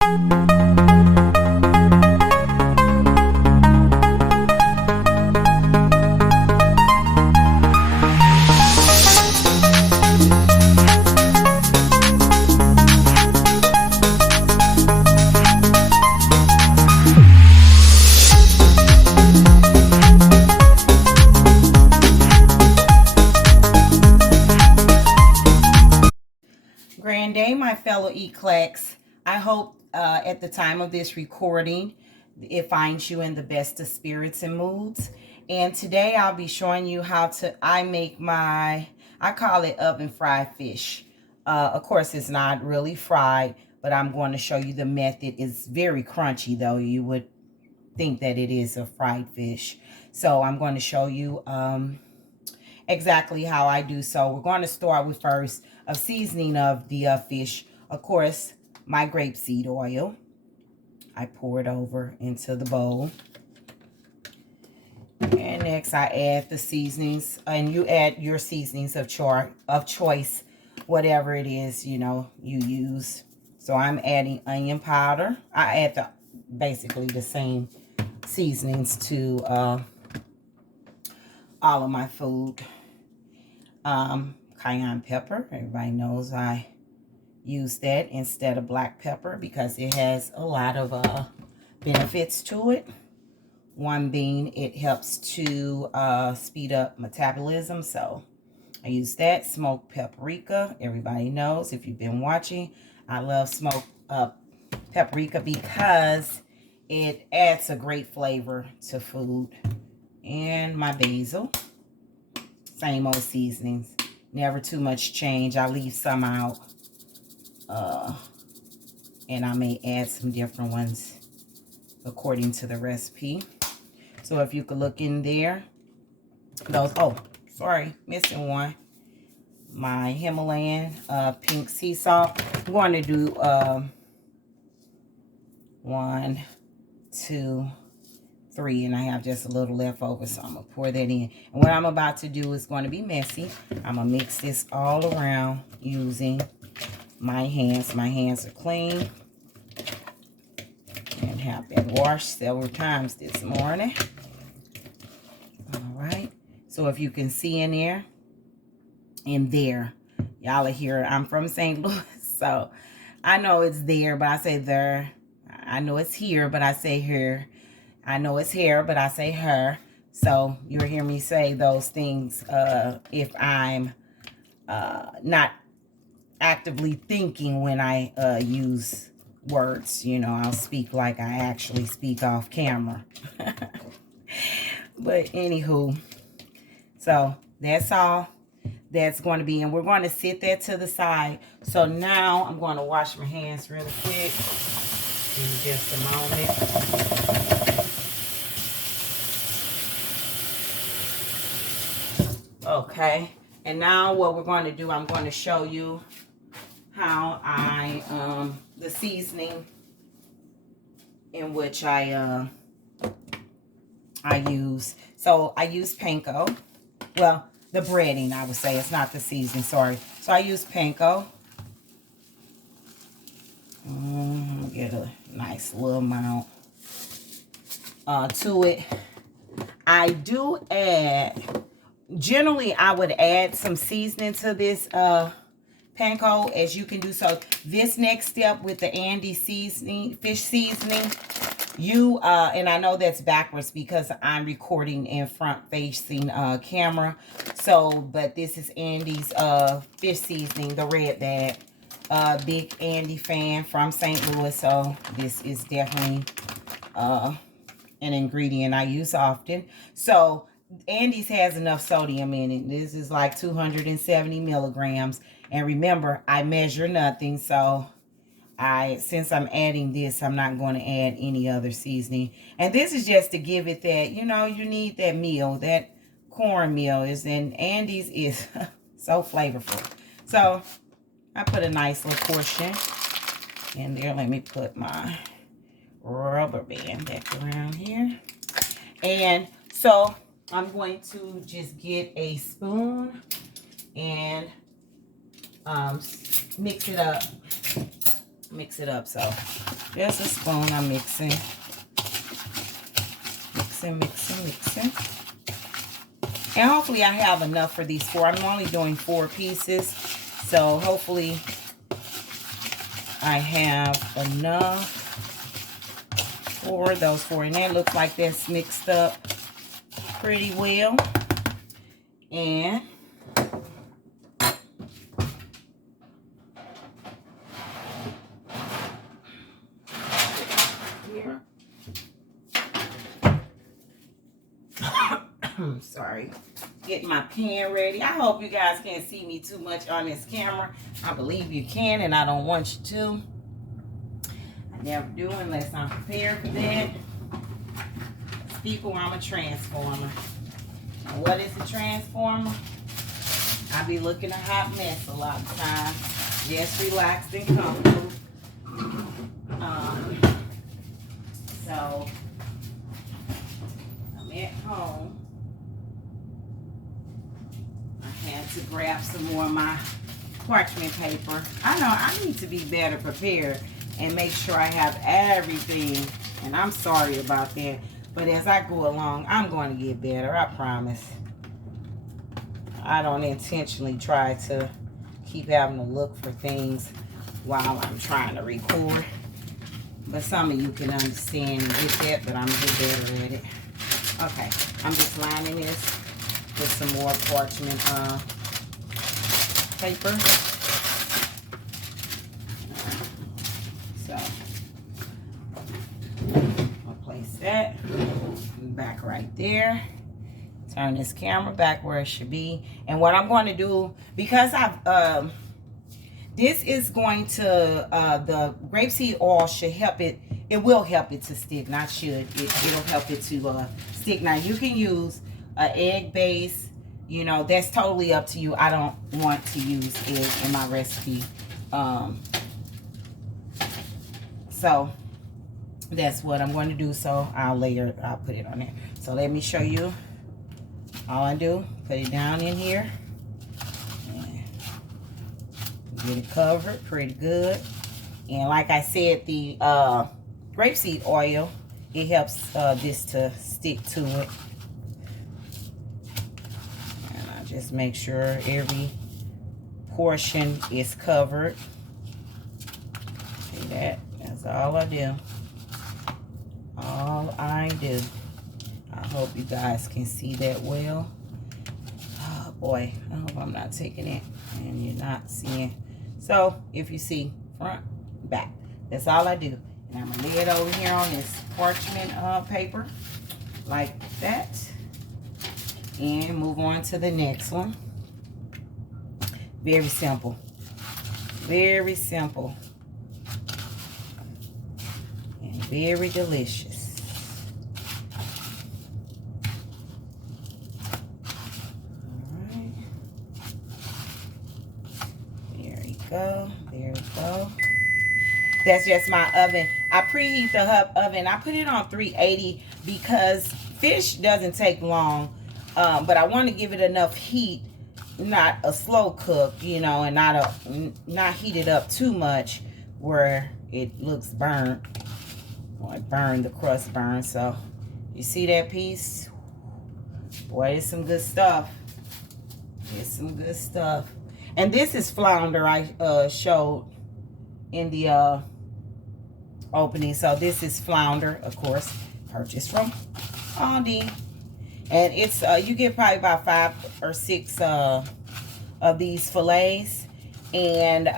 Grand day, my fellow eclects. I hope at the time of this recording, it finds you in the best of spirits and moods. And today I'll be showing you how I make I call it oven fried fish. Of course, it's not really fried, but I'm going to show you the method. It's very crunchy, though. You would think that it is a fried fish. So I'm going to show you exactly how I do so. We're going to start with first a seasoning of the fish. Of course, my grapeseed oil. I pour it over into the bowl. And next I add the seasonings, and you add your seasonings of choice, whatever it is, you use. So I'm adding onion powder. I add basically the same seasonings to all of my food. Cayenne pepper. Everybody knows I use that instead of black pepper because it has a lot of benefits to it. One being it helps to speed up metabolism, so I use that. Smoked paprika. Everybody knows, if you've been watching, I love smoked paprika because it adds a great flavor to food. And my basil. Same old seasonings. Never too much change. I leave some out. And I may add some different ones according to the recipe. So if you could look in there. Oh, sorry, missing one. My Himalayan pink sea salt. I'm going to do 1, 2, 3, and I have just a little left over, so I'm gonna pour that in. And what I'm about to do is going to be messy. I'm gonna mix this all around using my hands. My hands are clean and have been washed several times this morning. All right, so if you can see in there, y'all are here. I'm from St. Louis, so I know it's there, but I say there. I know it's here, but I say here. I know it's here, but I say her. So you'll hear me say those things if I'm not actively thinking when I use words. I'll speak like I actually speak off camera. But anywho, so that's all that's going to be. And we're going to sit that to the side. So now I'm going to wash my hands really quick in just a moment. Okay, and now what we're going to do, I'm going to show you how the seasoning in which I use. So I use Panko. Well, the breading, I would say. It's not the seasoning, sorry. So I use Panko. Get a nice little amount to it. I do add... Generally, I would add some seasoning to this Panko, as you can do. So this next step with the Andy seasoning, fish seasoning, and I know that's backwards because I'm recording in front-facing camera. So, but this is Andy's fish seasoning, the red bag. Big Andy fan from St. Louis, so this is definitely an ingredient I use often. So Andy's has enough sodium in it. This is like 270 milligrams. And remember, I measure nothing. So since I'm adding this, I'm not going to add any other seasoning. And this is just to give it that, you need that meal, that cornmeal and Andy's is so flavorful. So I put a nice little portion in there. Let me put my rubber band back around here. And so I'm going to just get a spoon and mix it up. Mix it up. So just a spoon I'm mixing. Mixing. And hopefully I have enough for these 4. I'm only doing 4 pieces. So hopefully I have enough for those 4. And that looks like that's mixed up pretty well. And here. Sorry. Getting my pan ready. I hope you guys can't see me too much on this camera. I believe you can, and I don't want you to. I never do unless I'm prepared for that. People, I'm a transformer. And what is a transformer? I be looking a hot mess a lot of times. Just relaxed and comfortable. So I'm at home. I had to grab some more of my parchment paper. I know I need to be better prepared and make sure I have everything. And I'm sorry about that. But as I go along, I'm going to get better. I promise. I don't intentionally try to keep having to look for things while I'm trying to record. But some of you can understand and get that, but I'm get better at it. Okay, I'm just lining this with some more parchment paper. So I'll place that back right there. Turn this camera back where it should be. And what I'm going to do, because I've this is going to the grapeseed oil should help it. It will help it to stick. Not should. It'll help it to stick. Now you can use an egg base. You know, that's totally up to you. I don't want to use egg in my recipe. So that's what I'm going to do. So I'll put it on there. So let me show you. All I do, put it down in here. And get it covered pretty good. And like I said, the grapeseed oil, it helps this to stick to it. And I just make sure every portion is covered. See that? That's all I do. All I do. I hope you guys can see that well. Oh boy, I hope I'm not taking it and you're not seeing. So if you see front, back, that's all I do. And I'm gonna lay it over here on this parchment paper like that. And move on to the next one. Very simple. Very simple. And very delicious. Go. There we go. That's just my oven. I preheat the oven. I put it on 380 because fish doesn't take long. But I want to give it enough heat, not a slow cook, you know, and not heat it up too much where it looks burnt. Like the crust burn. So you see that piece? Boy, it's some good stuff. It's some good stuff. And this is flounder I showed in the opening. So this is flounder, of course, purchased from Aldi. And it's you get probably about 5 or 6 of these fillets. And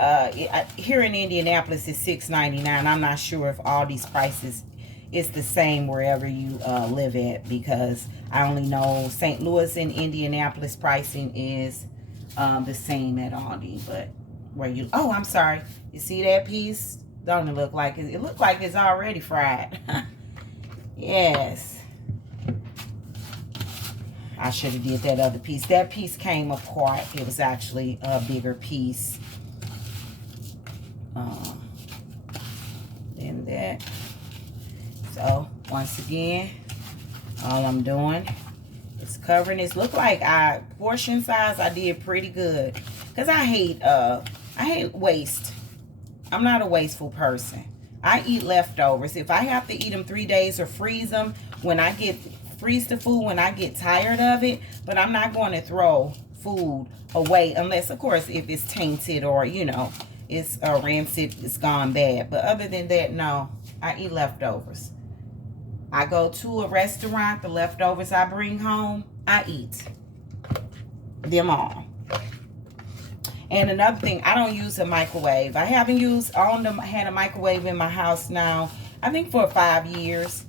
here in Indianapolis, it's $6.99. I'm not sure if Aldi's prices is the same wherever you live at, because I only know St. Louis and Indianapolis pricing is the same at Aldi. But where you, oh, I'm sorry, you see that piece? Don't it look like it look like it's already fried? Yes, I should have did that other piece. That piece came apart. It was actually a bigger piece than that. So once again, all I'm doing is covering this. Look like portion size I did pretty good, because I hate waste. I'm not a wasteful person. I eat leftovers. If I have to eat them 3 days or freeze them freeze the food when I get tired of it, but I'm not going to throw food away unless, of course, if it's tainted or, you know, it's rancid, it's gone bad. But other than that, no, I eat leftovers. I go to a restaurant, the leftovers I bring home, I eat them all. And another thing, I don't use a microwave. I haven't had a microwave in my house now, I think for 5 years.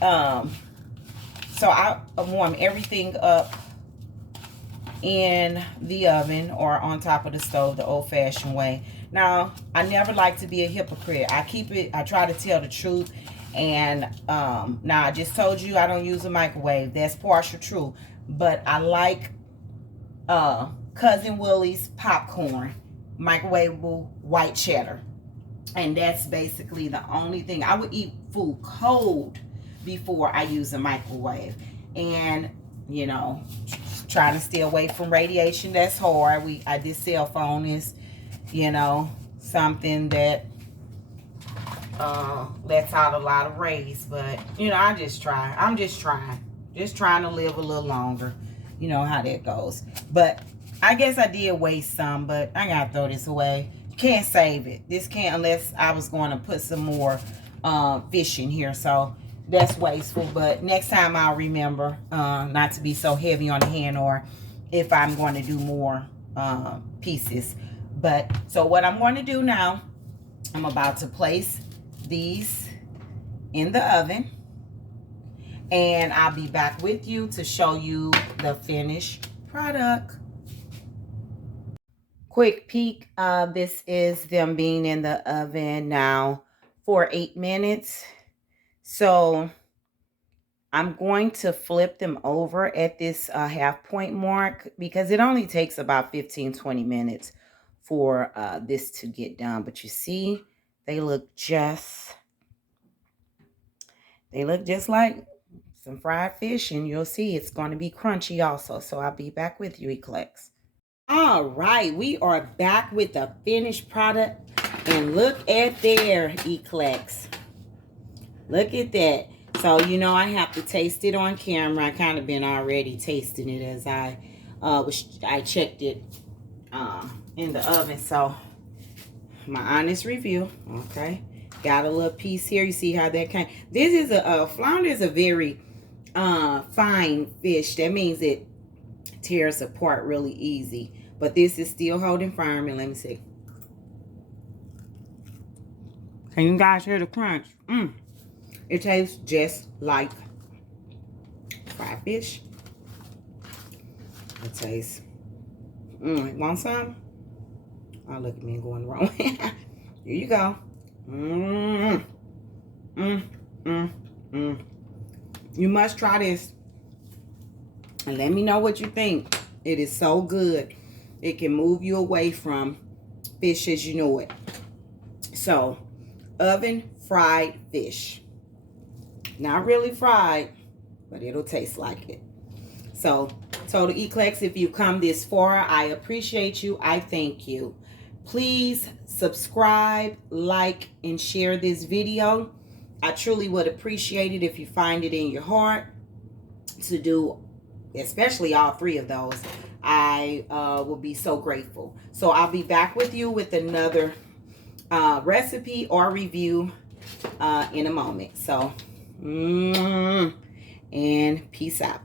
So I warm everything up in the oven or on top of the stove the old-fashioned way. Now, I never like to be a hypocrite. I try to tell the truth. And now I just told you I don't use a microwave. That's partial true. But I like Cousin Willie's popcorn, microwavable white cheddar. And that's basically the only thing. I would eat food cold before I use a microwave. And, you know, trying to stay away from radiation, that's hard. This cell phone is, you know, something that lets out a lot of rays. But, you know, I'm just trying to live a little longer. You know how that goes. But I guess I did waste some, but I gotta throw this away. Can't save it. This can't, unless I was going to put some more fish in here. So that's wasteful. But next time I'll remember not to be so heavy on the hand, or if I'm going to do more pieces. But so what I'm going to do now, I'm about to place these in the oven, and I'll be back with you to show you the finished product. Quick peek, this is them being in the oven now for 8 minutes. So I'm going to flip them over at this half point mark, because it only takes about 15-20 minutes for this to get done. But you see, they look just like some fried fish, and you'll see it's going to be crunchy also. So I'll be back with you, Eclects. All right, we are back with the finished product, and look at there, Eclects. Look at that. So, you know, I have to taste it on camera. I kind of been already tasting it as I checked it in the oven. So, my honest review. Okay, got a little piece here. You see how that came. This is flounder is a very fine fish. That means it tears apart really easy. But this is still holding firm. And let me see. Can you guys hear the crunch? It tastes just like fried fish. It tastes. Want some? Oh, look at me going wrong. Here you go. You must try this. And let me know what you think. It is so good. It can move you away from fish as you know it. So, oven fried fish. Not really fried, but it'll taste like it. So, Total Eclects, if you come this far, I appreciate you. I thank you. Please subscribe, like, and share this video. I truly would appreciate it if you find it in your heart to do, especially all 3 of those. I will be so grateful. So I'll be back with you with another recipe or review in a moment. So, and peace out.